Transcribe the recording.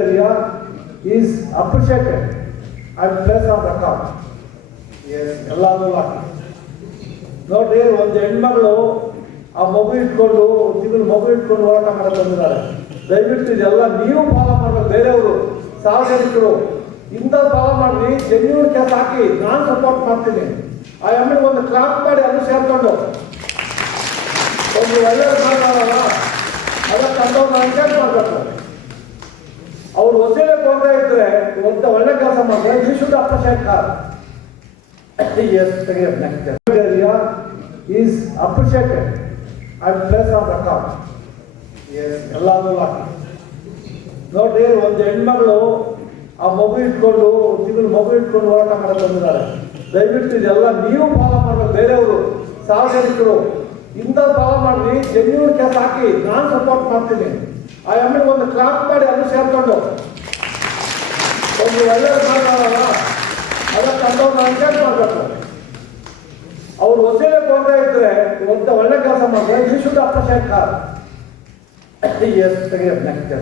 area is appreciated and placed on record. ಎಲ್ಲಾದ್ರೂ ಹಾಕಿ. ನೋಡ್ರಿ ಒಂದು ಹೆಣ್ಮಗಳು ಆ ಮಗು ಇಟ್ಕೊಂಡು ತಿಂಗಳು ಮಗು ಇಟ್ಕೊಂಡು ಹೋರಾಟ ಮಾಡಕ್ ಬಂದಿದ್ದಾರೆ. ದಯವಿಟ್ಟು ಇದೆಲ್ಲ ನೀವು ಫಾಲೋ ಮಾಡಬೇಕು. ಬೇರೆಯವರು ಸಾರ್ವಜನಿಕರು ಇಂಥ ಫಾಲೋ ಮಾಡಿ ಜೆನ್ಯೂನ್ ಕೆಲಸ ಹಾಕಿ ನಾನು ಸಪೋರ್ಟ್ ಮಾಡ್ತೀನಿ. ಆ ಎಮ್ಮೆಗೆ ಒಂದು ಕ್ಲಾಪ್ ಮಾಡಿ ಅದು ಸೇರ್ಕೊಂಡು. ಒಂದು ಒಳ್ಳೆಯ ಅದಕ್ಕೆ ಎನ್ಕರೇಜ್ ಮಾಡಬೇಕು. ಅವ್ರು ವಸೀಲೆ ಹೋಗದೆ ಇದ್ರೆ ಒಂದು ಒಳ್ಳೆ ಕೆಲಸ ಮಾಡಿದ್ರೆ ಈ ಶುದ್ಧ ಈಸ್ ಪ್ಲೇಸ್ ಅಕೌಂಟ್ ನೋಡ್ರಿ ಒಂದು ಹೆಣ್ಮಗಳು ಆ ಮಗು ಇಟ್ಕೊಂಡು ತಿಂಗಳು ಮಗು ಇಟ್ಕೊಂಡು ಹೋರಾಟ ಮಾಡಕ್ ಬಂದಿದ್ದಾರೆ. ದಯವಿಟ್ಟು ಇದೆಲ್ಲ ನೀವು ಫಾಲೋ ಮಾಡ್ಬೇಕು, ಬೇರೆಯವರು. ಸಾರ್ವಜನಿಕರು ಇಂಥ ಫಾಲೋ ಮಾಡಿ ಜನ್ಯೂನ್ ಕೆಲಸ ಹಾಕಿ, ನಾನು ಸಪೋರ್ಟ್ ಮಾಡ್ತೀನಿ. ಆ ಎಮ್ಮೆಗೆ ಒಂದು ಕ್ಲಾಪ್ ಮಾಡಿ ಅದು ಸೇರ್ಕೊಂಡು. ಒಂದು ಒಳ್ಳೆಯ ಮಾತಾಡಲ್ಲ ಅದಕ್ಕೆ ಎನ್ಕರೇಜ್ ಮಾಡಬೇಕು. ಅವ್ರು ಹೊಸಲೇ ಹೋಗ್ತಾ ಇದ್ರೆ ಒಂದು ಒಳ್ಳೆ ಕೆಲಸ ಮಾಡಿದ್ರೆ ಯು ಶುಡ್ ಅಪ್ರಿಷಿಯೇಟ್ ಕಾರ್ ಎಸ್